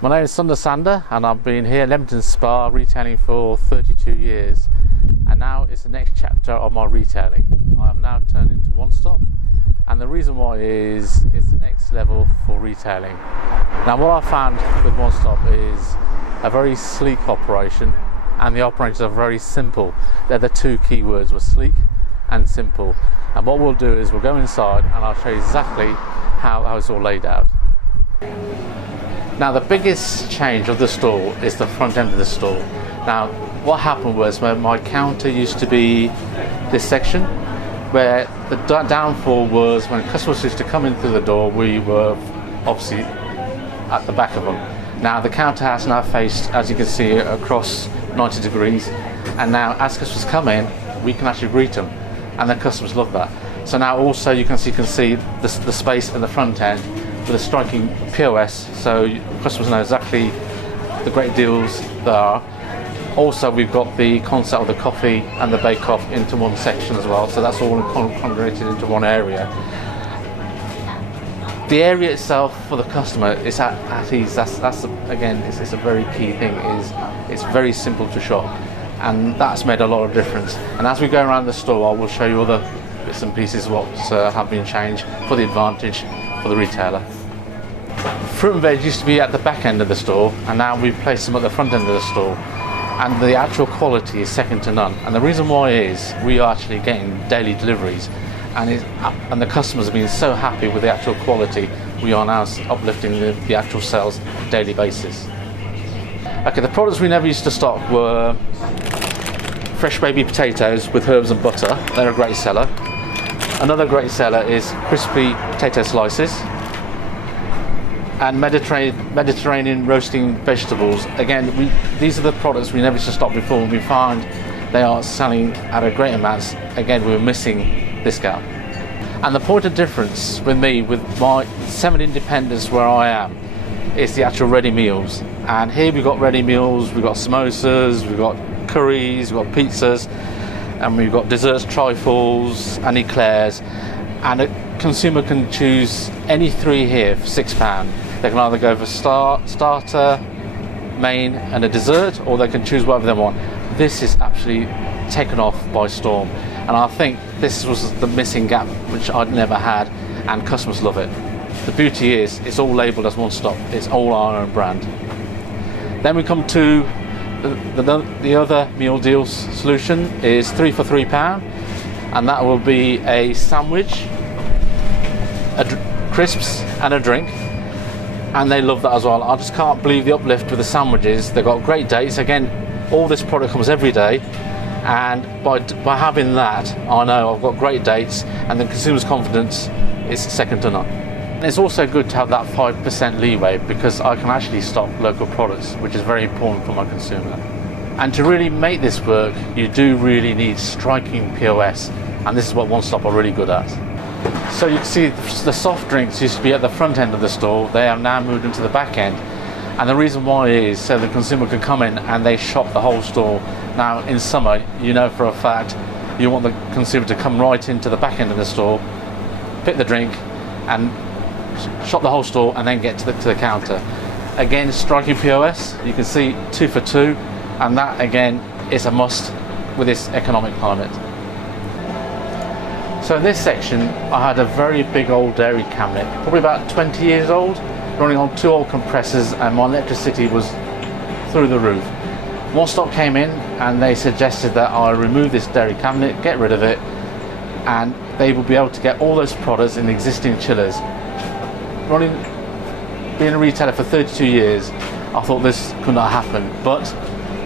My name is Sander and I've been here at Leamington Spa retailing for 32 years, and now it's the next chapter of my retailing. I have now turned into One Stop, and the reason why is it's the next level for retailing. Now what I found with One Stop is a very sleek operation, and the operations are very simple. They're the two key words, were sleek and simple. And what we'll do is we'll go inside and I'll show you exactly how it's all laid out. Now the biggest change of the store is the front end of the store. Now what happened was, when my counter used to be this section, where the downfall was when customers used to come in through the door, we were obviously at the back of them. Now the counter has now faced, as you can see, across 90 degrees, and now as customers come in, we can actually greet them, and the customers love that. So now also you can see the space in the front end with a striking POS, so customers know exactly the great deals there are. Also we've got the concept of the coffee and the bake-off into one section as well, so that's all congregated into one area. The area itself for the customer is at ease. That's again, it's a very key thing. It's very simple to shop, and that's made a lot of difference. And as we go around the store, I will show you other bits and pieces what have been changed for the advantage for the retailer. Fruit and veg used to be at the back end of the store, and now we've placed them at the front end of the store, and the actual quality is second to none. And the reason why is we are actually getting daily deliveries, and the customers have been so happy with the actual quality. We are now uplifting the actual sales on a daily basis. Okay, the products we never used to stock were fresh baby potatoes with herbs and butter. They're a great seller. Another great seller is crispy potato slices, and Mediterranean roasting vegetables. Again, these are the products we never used to stock before, and we find they are selling at a great amount. Again, we were missing this gap. And the point of difference with me, with my 7 independents where I am, is the actual ready meals. And here we've got ready meals, we've got samosas, we've got curries, we've got pizzas, and we've got desserts, trifles and eclairs. And a consumer can choose any 3 here for £6. They can either go for starter, main and a dessert, or they can choose whatever they want. This is actually taken off by storm, and I think this was the missing gap which I'd never had, and customers love it. The beauty is it's all labelled as One Stop. It's all our own brand. Then we come to the other meal deals solution is 3 for £3, and that will be a sandwich, crisps and a drink, and they love that as well. I just can't believe the uplift with the sandwiches. They've got great dates. Again, all this product comes every day, and by having that, I know I've got great dates, and the consumer's confidence is second to none. And it's also good to have that 5% leeway, because I can actually stock local products, which is very important for my consumer. And to really make this work, you do really need striking POS, and this is what One Stop are really good at. So you can see the soft drinks used to be at the front end of the store. They have now moved into the back end, and the reason why is so the consumer can come in and they shop the whole store. Now in summer, you know for a fact you want the consumer to come right into the back end of the store, pick the drink and shop the whole store, and then get to the counter. Again, striking POS, you can see 2 for £2, and that again is a must with this economic climate. So in this section, I had a very big old dairy cabinet, probably about 20 years old, running on 2 old compressors, and my electricity was through the roof. One Stop came in and they suggested that I remove this dairy cabinet, get rid of it, and they will be able to get all those products in the existing chillers. Being a retailer for 32 years, I thought this could not happen, but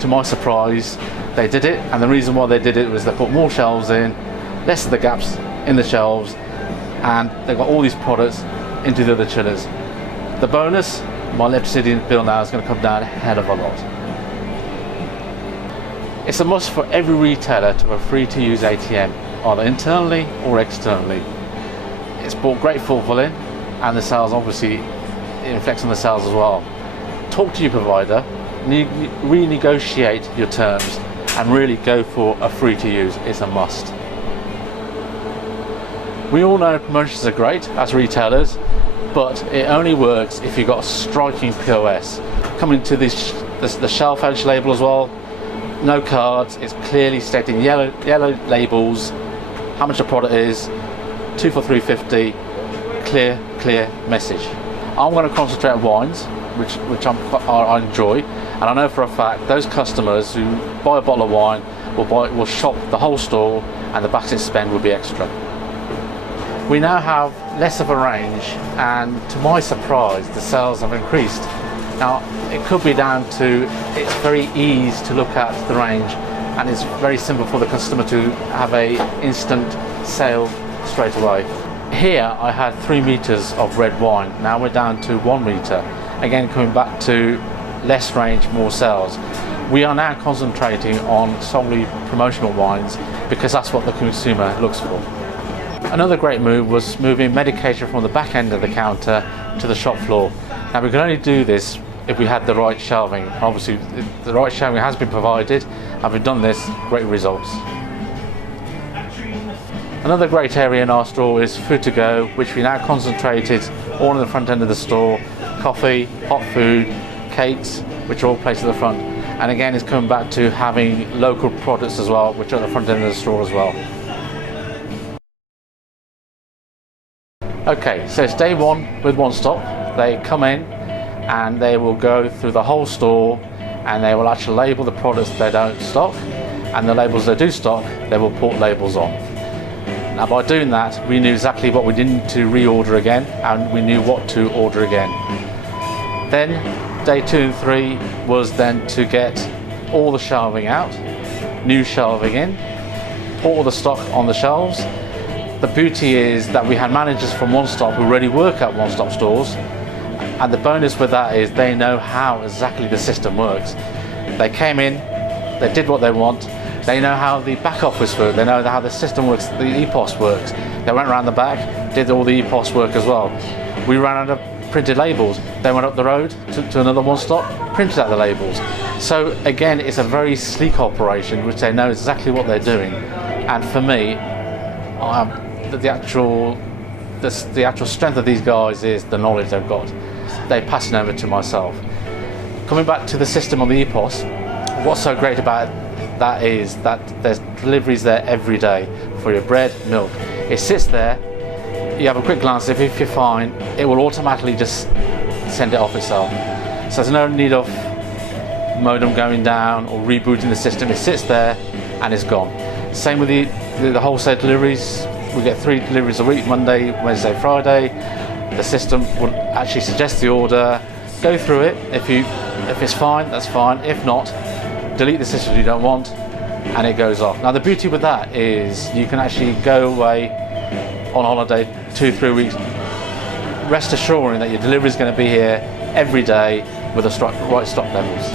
to my surprise, they did it. And the reason why they did it was they put more shelves in, less of the gaps in the shelves, and they got all these products into the other chillers. The bonus, my electricity bill now is going to come down a hell of a lot. It's a must for every retailer to have a free-to-use ATM, either internally or externally. It's brought great footfall in, and the sales, obviously it reflects on the sales as well. Talk to your provider, renegotiate your terms, and really go for a free-to-use. It's a must. We all know promotions are great as retailers, but it only works if you've got a striking POS. Coming to the shelf edge label as well, no cards, it's clearly stating yellow labels, how much the product is, 2 for $3.50, clear message. I'm going to concentrate on wines, which I enjoy, and I know for a fact those customers who buy a bottle of wine will shop the whole store, and the basket spend will be extra. We now have less of a range, and to my surprise the sales have increased. Now it could be down to it's very easy to look at the range, and it's very simple for the customer to have a instant sale straight away. Here I had 3 meters of red wine, now we're down to 1 meter. Again, coming back to less range, more sales. We are now concentrating on solely promotional wines because that's what the consumer looks for. Another great move was moving medication from the back end of the counter to the shop floor. Now we can only do this if we had the right shelving. Obviously the right shelving has been provided, and we've done this, great results. Another great area in our store is food to go, which we now concentrated all in the front end of the store. Coffee, hot food, cakes, which are all placed at the front. And again, it's coming back to having local products as well, which are at the front end of the store as well. Okay, so it's day one with One Stop. They come in and they will go through the whole store, and they will actually label the products they don't stock, and the labels they do stock, they will put labels on. Now by doing that, we knew exactly what we didn't to reorder again, and we knew what to order again. Then day 2 and 3 was then to get all the shelving out, new shelving in, put all the stock on the shelves. The beauty is that we had managers from One Stop who already work at One Stop stores, and the bonus with that is they know how exactly the system works. They came in, they did what they want, they know how the back office works, they know how the system works, the EPOS works. They went around the back, did all the EPOS work as well. We ran out of printed labels. They went up the road to another One Stop, printed out the labels. So again, it's a very sleek operation, which they know exactly what they're doing. And for me, the actual strength of these guys is the knowledge they've got. They pass it over to myself. Coming back to the system on the EPOS, what's so great about that is that there's deliveries there every day for your bread, milk. It sits there, you have a quick glance, if you're fine, it will automatically just send it off itself. So there's no need of modem going down or rebooting the system. It sits there and it's gone. Same with the wholesale deliveries. We get 3 deliveries a week, Monday, Wednesday, Friday. The system will actually suggest the order, go through it. If it's fine, that's fine. If not, delete the system you don't want, and it goes off. Now the beauty with that is you can actually go away on holiday 2-3 weeks, rest assuring that your delivery is going to be here every day with the right stock levels.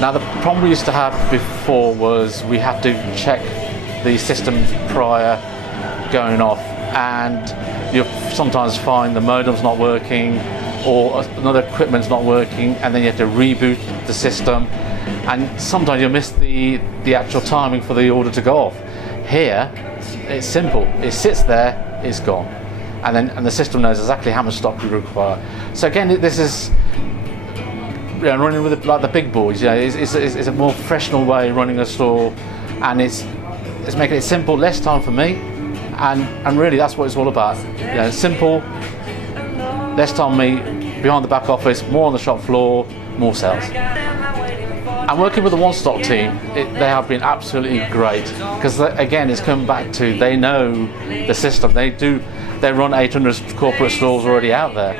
Now the problem we used to have before was we had to check the system prior going off, and you'll sometimes find the modem's not working or another equipment's not working, and then you have to reboot the system, and sometimes you'll miss the actual timing for the order to go off. Here it's simple, it sits there, it's gone, and the system knows exactly how much stock you require. So again, this is running with like the big boys. It's a more professional way of running a store, and it's making it simple, less time for me, and really that's what it's all about. Simple, less time me behind the back office, more on the shop floor, more sales. And working with the One Stop team, they have been absolutely great, because again, it's come back to they know the system. They run 800 corporate stores already out there.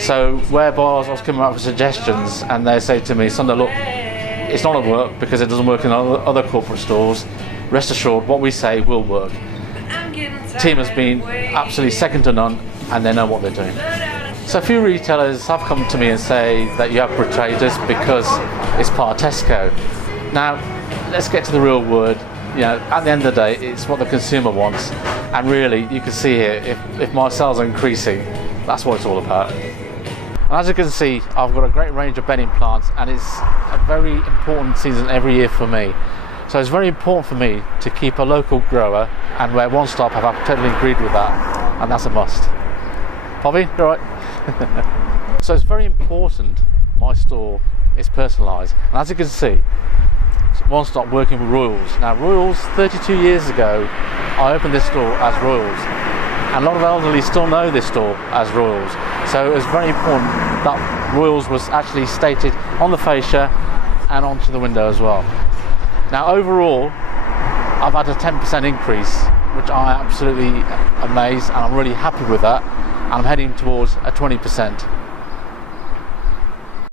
So whereby I was coming up with suggestions, and they say to me, Sunday, look, it's not going to work because it doesn't work in other corporate stores. Rest assured, what we say will work. The team has been absolutely second to none, and they know what they're doing. So a few retailers have come to me and say that you have betrayed us because it's part of Tesco. Now, let's get to the real word. At the end of the day, it's what the consumer wants, and really, you can see here, if my sales are increasing, that's what it's all about. And as you can see, I've got a great range of bedding plants, and it's a very important season every year for me. So it's very important for me to keep a local grower, and where One Stop have totally agreed with that, and that's a must. Poppy, you all right? So it's very important my store is personalised, and as you can see, One Stop working with Royals. Now Royals, 32 years ago I opened this store as Royals, and a lot of elderly still know this store as Royals, so it was very important that Royals was actually stated on the fascia and onto the window as well. Now overall I've had a 10% increase, which I'm absolutely amazed, and I'm really happy with that, and I'm heading towards a 20%.